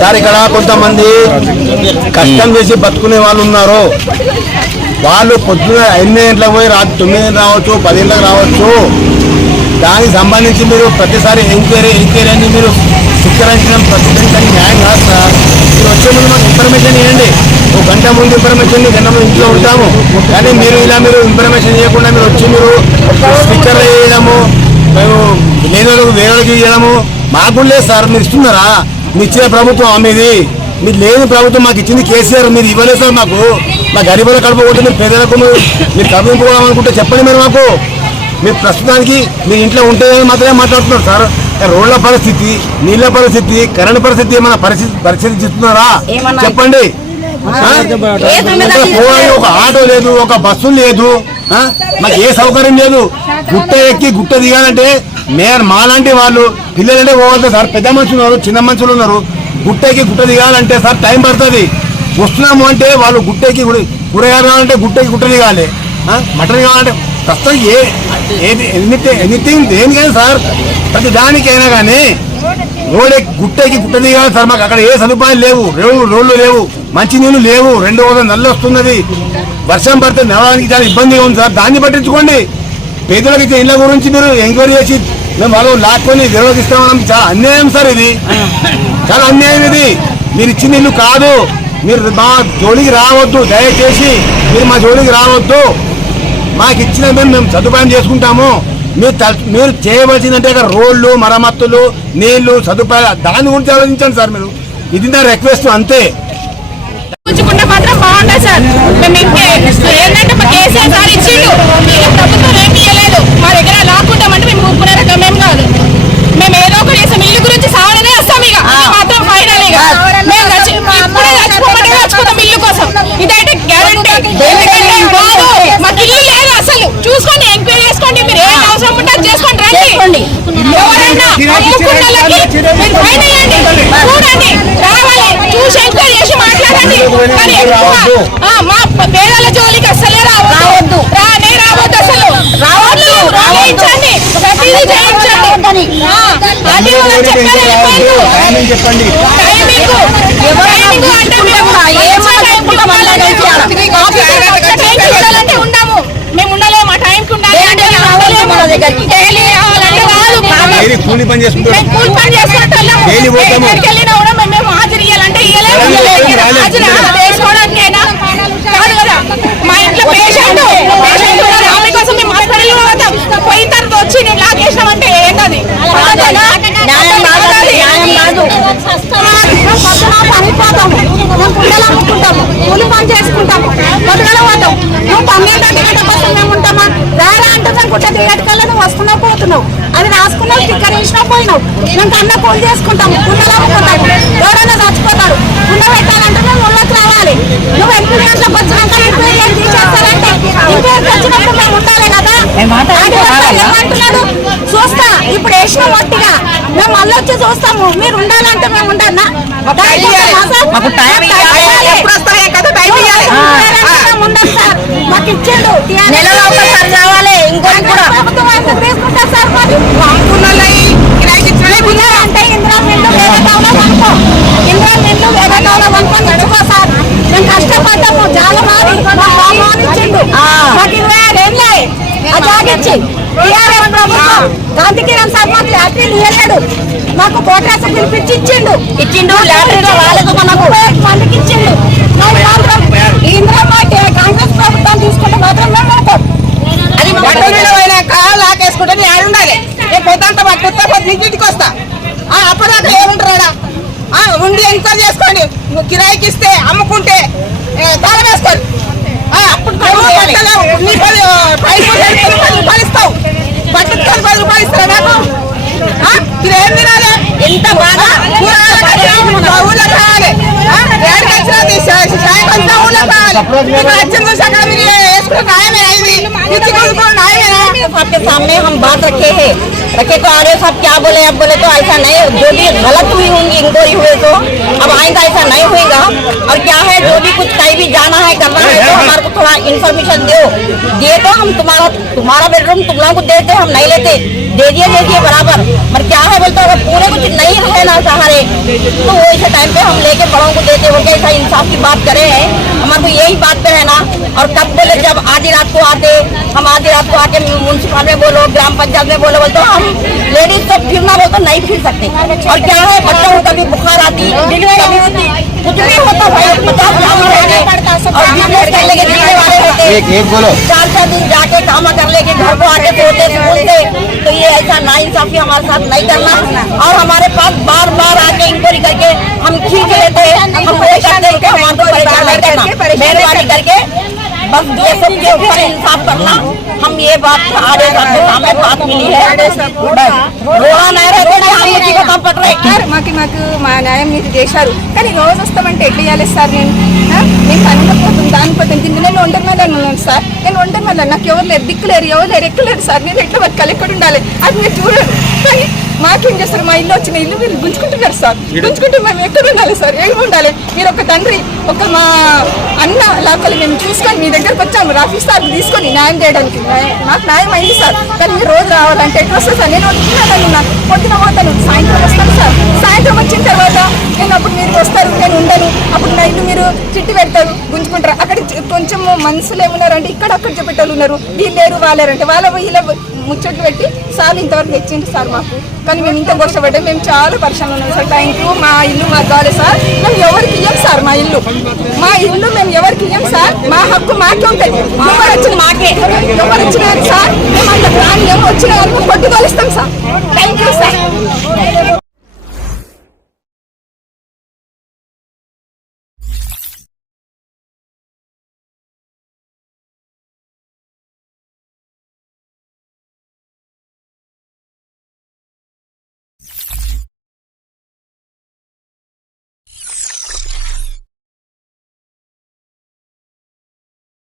Sir ఇక్కడ కొంతమంది కష్టం చేసి బతుకునే వాళ్ళు ఉన్నారు. వాళ్ళు పొద్దున 8 గంటలకు పోయి రాత్రి 9 గంటలకు రావచ్చు, 10 గంటలకు రావచ్చు. దానికి సంబంధించి మీరు ప్రతిసారి ఎంక్వైరీ అని మీరు చిక్కరించడం ప్రతిదానికి న్యాయం కాదు సార్. మీరు వచ్చే ముందు మాకు ఇన్ఫర్మేషన్ ఇవ్వండి. 1 గంట ముందు ఇన్ఫర్మేషన్, గంట ముందు ఇంట్లో ఉంటాము. కానీ మీరు ఇన్ఫర్మేషన్ ఇవ్వకుండా మీరు వచ్చి మీరు స్టిక్కర్లు వేయడము, మేము లేని వాళ్ళకి వేరే వాళ్ళకి ఇవ్వడము మాకు లేదు సార్. మీరు ఇస్తున్నారా? మీరు ఇచ్చిన ప్రభుత్వం మీది, మీరు లేని ప్రభుత్వం మాకు ఇచ్చింది కేసీఆర్. మీరు ఇవ్వలేదు సార్ మాకు. మా గరీబుల కడుపు కొట్టి మీరు పేదలకు మీరు కడుపుకోవడం అనుకుంటే చెప్పండి మీరు మాకు. మీరు ప్రస్తుతానికి మీ ఇంట్లో ఉంటే మాత్రమే మాట్లాడుతున్నారు సార్. రోడ్ల పరిస్థితి, నీళ్ళ పరిస్థితి, కరెంట్ పరిస్థితి ఏమైనా పరిస్థితి ఇస్తున్నారా చెప్పండి. ఒక ఆటో లేదు, ఒక బస్సు లేదు, మాకు ఏ సౌకర్యం లేదు. గుట్ట ఎక్కి గుట్ట దిగాలంటే మాలాంటి వాళ్ళు పిల్లలంటే పోవాలి సార్. పెద్ద మనుషులు ఉన్నారు, చిన్న మనుషులు ఉన్నారు. గుట్ట ఎక్కి గుట్ట దిగాలంటే సార్ టైం పడుతుంది. వస్తున్నాము అంటే వాళ్ళు గుట్ట ఎక్కి కూరగాయలు కావాలంటే గుట్ట దిగాలి, మటన్ కావాలంటే ప్రస్తుతం ఎనీథింగ్ దేనికైనా సార్, ప్రతి దానికైనా కానీ గుట్టకి గుట్ట దిగాలి సార్. మాకు అక్కడ ఏ సదుపాయాలు లేవు, రోడ్లు లేవు, మంచినీళ్ళు లేవు, 2 రోజులు నల్లి వస్తున్నది. వర్షం పడితే నడవడానికి చాలా ఇబ్బందిగా ఉంది సార్. దాన్ని పట్టించుకోండి. పేదలకు ఇచ్చే ఇళ్ళ గురించి మీరు ఎంక్వైరీ చేసి మేము వాళ్ళు లాక్కొని విరోధిస్తామని చాలా అన్యాయం సార్. ఇది చాలా అన్యాయం. ఇది మీరు ఇచ్చిన ఇల్లు కాదు. మీరు మా జోలికి రావద్దు, దయచేసి మీరు మా జోలికి రావద్దు. మాకు ఇచ్చిన మేము సదుపాయం చేసుకుంటాము. మీరు చేయవలసిందంటే ఇక్కడ రోడ్లు, మరమ్మతులు, నీళ్లు, సదుపాయాలు, దాని గురించి ఆలోచించండి సార్. మీరు ఇది నా రిక్వెస్ట్ అంతే. మాత్రం బాగుంటుంది సార్. మేము ఏంటంటే మా కేసీఆర్ సార్ ఇచ్చిండు, ప్రభుత్వం ఏమి ఇవ్వలేదు. మా దగ్గర లాక్కుంటామంటే మేము ఊపుకునే రకం ఏం కాదు. మేము ఏదో ఒకటి చేస్తాం. ఇల్లు గురించి సావడనే వస్తాం. ఇక మాత్రం ఫైనల్ ఇక మేము ఇప్పుడే చచ్చిపోతాం ఇల్లు కోసం. ఇదైతే గ్యారంటీ. ఎందుకంటే బాబు మాకు ఇల్లు లేదు అసలు. చూసుకోండి, ఎంక్వైరీ చేసుకోండి. మీరు ఏం అవసరం ఉంటే చేసుకోండి, రండి. ఎవరైనా అమ్ముకున్న వాళ్ళకి మీరు ఫైన్ వేయండి, చూడండి, రావాలి, చూసి ఎంక్వైరీ చేసి మాట్లాడండి. మా పేదల జోలికి అసలే రావద్దు, రావద్దు అసలు. రాయించండి, ప్రతిదీ చేయించండి. అది చెప్పండి. ఉన్నాము, మేము ఉండలేము. ఆ టైంకి ఉండాలి. కూలి పని చేసుకుంటాం. మేము హాజరు ఇవ్వాలంటే వేసుకోవడానికైనా కాదు కదా. మా ఇంట్లో పేషెంట్ ఆమె కోసం మేము హాస్పిటల్లో పోతాం. పోయిన తర్వాత వచ్చి నేను లాగేసామంటే ఏంటది? పనిపోతాము, మేము కుండలు అమ్ముకుంటాము, కూలి పని చేసుకుంటాము, పొద్దుగల పోతాం. నువ్వు 12 గంటల కోసం మేము ఉంటామా? రారా అంటే మేము గుట్ట దిగటికల్లా నువ్వు వస్తున్నావు, పోతున్నావు, అది రాసుకున్నావు, స్టిక్కర్ వేసినా పోయినావు. మేము కన్నా కూలి చేసుకుంటాము, కుండలు అమ్ముకుంటాము. ఎవరైనా చచ్చిపోతాడు, కుండ పెట్టాలంటే మేము ఊళ్ళోకి రావాలి. నువ్వు 8 గంటలకు వచ్చినాక ఇంక్వైరీ తీసేస్తారంటే ఇంక్వైరీకి వచ్చినప్పుడు మేము ఉండాలి కదా. ఏమంటున్నాడు? చూస్తా, ఇప్పుడు వేసిన మట్టిగా మేము మళ్ళీ వచ్చి చూస్తాము. మీరు ఉండాలంటే మేము ఉండన్నా? మాకు ఇచ్చిండు రావాలి. ఇంకోటి కూడా తీసుకుంటా సార్. అంటే ఇంద్రా మిల్లు వేరే కావాలో అనుకో, ఇంద్రా మిల్లు వేరే కావాలో అనుకోని ఇచ్చుకో సార్. మేము కష్టపడ్డాము, చాలా ఇచ్చిండు. మాకు 25 ఏళ్ళే ఆ జాగిచ్చి. టీఆర్ఎస్ ప్రభుత్వం గాంధీ కిరణ్ సార్ మాకు లాటరీలు ఇవ్వలేడు. మాకు కోట్రాస పిలిపించి ఇచ్చిండు. లాటరీలో వాళ్ళకు మనకు మందికి ఇచ్చిండు. మాత్రం ఈ ఇంద్రమ్మ కాంగ్రెస్ ప్రభుత్వం తీసుకుంటే మాత్రం మేము ఉంటాం. అది లాకేసుకుంటే నేను ఉండాలి. నేను పొద్దంతా పట్టుకొస్తా, ఇంటికి వస్తా. అప్పటిదాకా ఏముంటారా? ఉండి ఎంక్వైరీ చేసుకోండి. నువ్వు కిరాయికి ఇస్తే, అమ్ముకుంటే తాళం వేసుకోండి. అప్పుడు రూపాయలు ఇస్తావు, బట్టలు 10 రూపాయలు ఇస్తారా నాకు? ఇదేం తినాలి? ఎంత బాగా ఊళ్ళో కావాలి. आपके सामने हम बात रखे तो आगे सब क्या बोले, अब बोले तो ऐसा नहीं, जो भी गलत हुई होंगी इंक्वायरी हुए तो अब आएगा ऐसा नहीं होगा। और क्या है, जो भी कुछ कहीं भी जाना है करना है तो हमारे को थोड़ा इन्फॉर्मेशन दिए तो हम तुम्हारा बेडरूम तुम लोगों को देते, हम नहीं लेते। दे दिए बराबर। पर क्या है बोलते अगर पूरे कुछ नहीं है ना सहारे तो वो ऐसे टाइम पे हम लेके बड़ों को देते हो ऐसा इंसाफ की बात करे हैं, हमारे को यही बात पे रहना। और तब बोले जब आधी रात को आते, हम आधी रात को आके म्यूनसिपल में बोलो, ग्राम पंचायत में बोलो, बोलते हम लेडीज तो फिरना बोल तो नहीं फिर सकते। और क्या है, बच्चों को कभी बुखार आती, कुछ भी होता भाई, 50 ग्राम रहते और बिजनेस कर लेके जीने वाले रहते। एक बोलो 4 दिन जाके काम कर लेके घर को आके सोते स्कूल से। तो ये ऐसा नाइंसाफी हमारे साथ नहीं करना। और हमारे पास बार बार आके इंक्वायरी करके हम खींच लेते हैं, हम ये करते हैं कि हमारे परेशान नहीं करना, मेहरबानी करके बस ये सब के ऊपर इंसाफ करना। हम ये बात आदेश आपके सामने बात मिली है, रोड़ा नहीं रहते हम किसी को कम पकड़े। మాకు మా న్యాయం మీకు చేశారు, కానీ రోజు వస్తామంటే ఎట్లా చేయాలి సార్? నేను అనుకోపోతుంది దానిపోతుంది. నేను ఒంటరి మళ్ళీ ఉన్నాను సార్, నేను ఒంటరి మళ్ళీ నాకు ఎవరు లేరు, దిక్కులేరు, ఎవరు లేరు, ఎక్కలేరు సార్. నేను ఎట్లా బతకాలి, ఎక్కడ ఉండాలి అది మీరు చూడరు. కానీ మాకేం చేస్తారు, మా ఇల్లు వచ్చిన ఇల్లు వీళ్ళు గుంజుకుంటున్నారు సార్. గుంజుకుంటే మేము ఎక్కడ ఉండాలి సార్? ఏమి ఉండాలి? మీరు ఒక తండ్రి, ఒక మా అన్న లాకలు మేము చూసుకొని మీ దగ్గరకు వచ్చాము, రాఫీ సార్ తీసుకొని న్యాయం చేయడానికి. నాకు న్యాయం అయింది సార్, కానీ మీరు రోజు రావాలంటే ఎట్లా వస్తుంది సార్? నేను వస్తున్నాను, పొద్దున పోతాను, సాయంత్రం వస్తాను సార్. సాయంత్రం వచ్చిన తర్వాత నేను అప్పుడు మీరు వస్తారు, నేను ఉండను. అప్పుడు నా ఇల్లు మీరు చిట్టి పెడతారు, గుంజుకుంటారు. అక్కడ కొంచెం మనుషులు ఏమున్నారంటే ఇక్కడ అక్కడ చెప్పేటోళ్ళు ఉన్నారు, వీళ్ళు లేరు వాళ్ళేరంటే వాళ్ళ ఇలా ముచ్చట్లు పెట్టి సార్ ఇంతవరకు తెచ్చింది సార్ మాకు. కానీ మేము ఇంత కష్టపడ్డాం, మేము చాలా పరిశ్రమలు ఉన్నాం సార్. Thank you. మా ఇల్లు మాకు కావాలి సార్, మేము ఎవరికి ఇయ్యం సార్. మా ఇల్లు మేము ఎవరికి ఇయ్యం సార్. మా హక్కు మాకే ఉంటుంది. ఎవరు వచ్చిన మాకే, ఎవరు వచ్చినారు సార్, మేము అంత ప్రాణి ఎవరు వచ్చిన వాళ్ళు కొట్టుకోలిస్తాం సార్. Thank you sir.